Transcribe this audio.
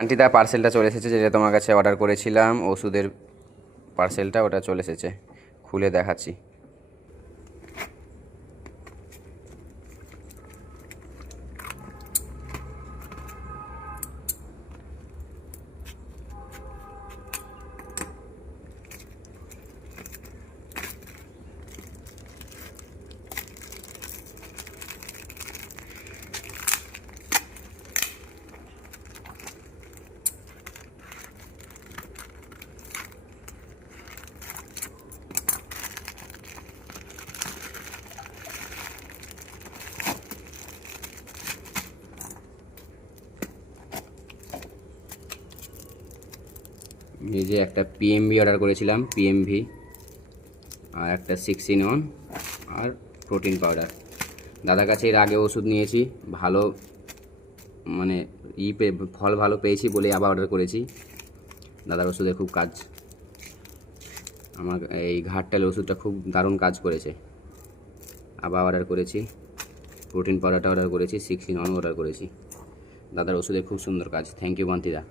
আন্টিদা পার্সেলটা চলে এসেছে, যেটা তোমার কাছে অর্ডার করেছিলাম ওষুধের পার্সেলটা, ওটা চলে এসেছে। খুলে দেখাচ্ছি। এই যে একটা পিএমভি অর্ডার করেছিলাম, পিএমভি, আর একটা 6 in 1 আর প্রোটিন পাউডার। দাদার কাছে এর আগে ওষুধ নিয়েছি, ভালো মানে ফল ভালো পেয়েছি বলে আবার অর্ডার করেছি। দাদার ওষুধে খুব কাজ, আমার এই ঘাটটালের ওষুধটা খুব দারুণ কাজ করেছে। আবার অর্ডার করেছি, প্রোটিন পাউডারটা অর্ডার করেছি, 6 in 1 অর্ডার করেছি। দাদার ওষুধে খুব সুন্দর কাজ। Thank you বান্তিদা।